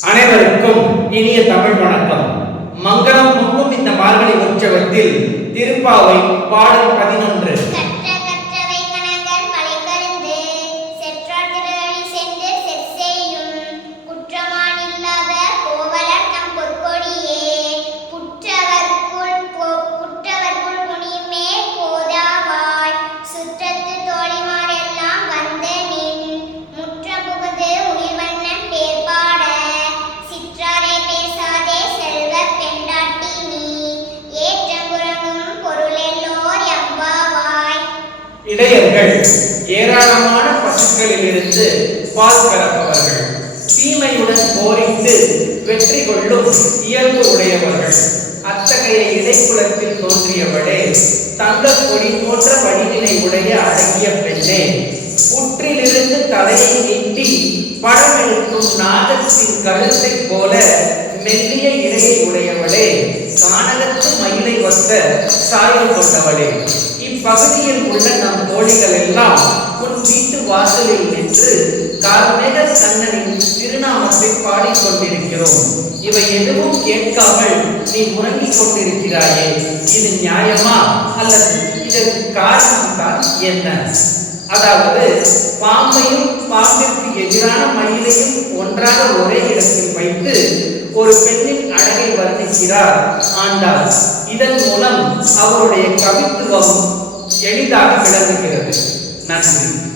அனைவருக்கும் இனிய தமிழ் வணக்கம். மங்களம் பொங்கும் இந்த மார்கழி உற்சவத்தில் திருப்பாவை பாடல் 11. இடையர்கள் ஏராளமான பசுக்களிலிருந்து பால் கறப்பவர்கள், தீமையுடன் போரிட்டு வெற்றி கொள்ளும் இயல்பு உடையவர்கள். அத்தகைய இடைக்குலத்தில் தோன்றியவளே, தங்கக் கொடி போன்ற வடிவினை உடைய அழகிய பெண்ணே, புற்றிலிருந்து தலையை நீட்டி படமெடுக்கும் நாகத்தின் கழுத்தை போல மெல்லிய இடையை உடையவளே, கானகத்து மயிலை ஒத்த சாயல் கொண்டவளே, இப்பகுதியில் உள்ள நம் தோழிகள் எல்லாம் உன் வீட்டு வாசலில் நின்று கார்மேக கண்ணனின் திருநாமத்தை பாடிக்கொண்டிருக்கிறோம். இவை எதுவும் கேட்காமல் நீ முறங்கிக் கொண்டிருக்கிறாயே, இது நியாயமா அல்லது இதற்கு காரணம்தான் என்ன? அதாவது, பாம்பையும் பாம்பிற்கு எதிரான மயிலையும் ஒன்றாக ஒரே இடத்தில் வைத்து ஒரு பெண்ணின் அழகை வர்ணிக்கிறார் ஆண்டாள். இதன் மூலம் அவருடைய கவித்துவம் எளிதாக விளங்குகிறது. நன்றி.